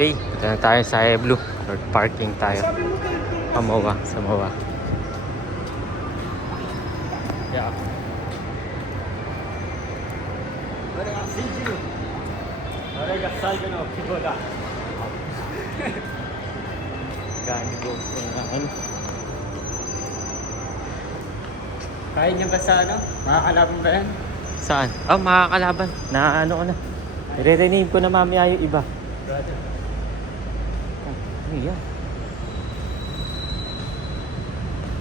Okay, punta na tayo sa Blue. North parking tayo. Samawa. Yeah. Gani go. Kaya niya ba sa ano? Makakalaban ba yan? Saan? Oh, makakalaban. Na ano ko na. I-rename ko na mamaya yung iba. Brother. Ano yan?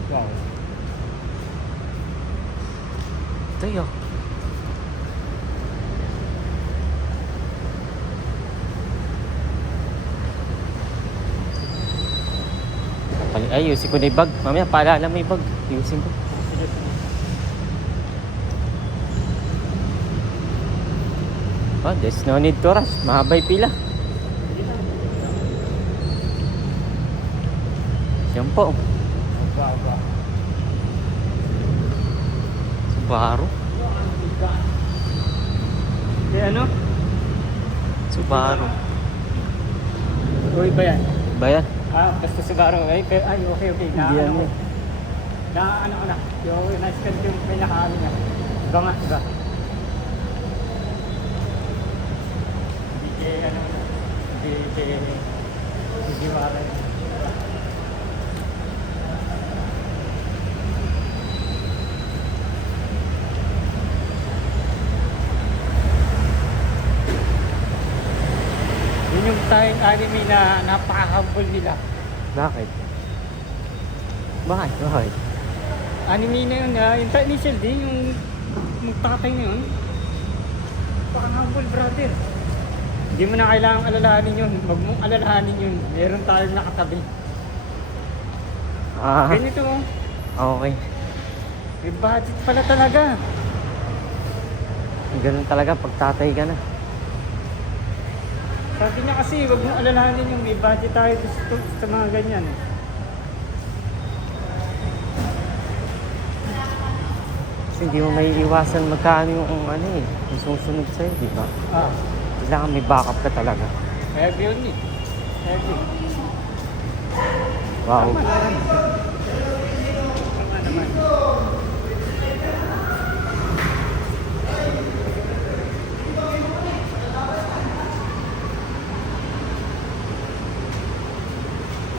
Wow. Ito yun. Ay, ayusin ko na yung bag. Mamaya, paalala mo yung bag. Ayusin ko. Oh, there's no need to rush. Mahabay pila. Yan po. Aba. Subaru. Eh ano? Subaru. Uy ba yan? Bayan. Basta Subaru. Ay, okay. Hindi yan yun. Ano ko na. Yung na-scan yung pinakaano niya. Iba nga. Hindi wala. Yun yung tayong anime na napaka-humble nila. Bakit? Bakit? Anime na yun, yung initial D, yung tatay na yun. Napaka-humble, brother. Hindi mo na kailangang alalahanin yun. Huwag mong alalahanin yun. Meron tayong nakatabi. Ganito oh. Okay. May budget pala talaga. Ganun talaga pag tatay ka na. Sabi niya kasi, huwag mong alalahanin yung may budget tayo sa mga ganyan. Kasi hindi mo may iwasan magkano yung yung susunod sa'yo, di ba? Kailangan may backup ka talaga. Heavy yun eh. Heavy. Wow. Tama na yan.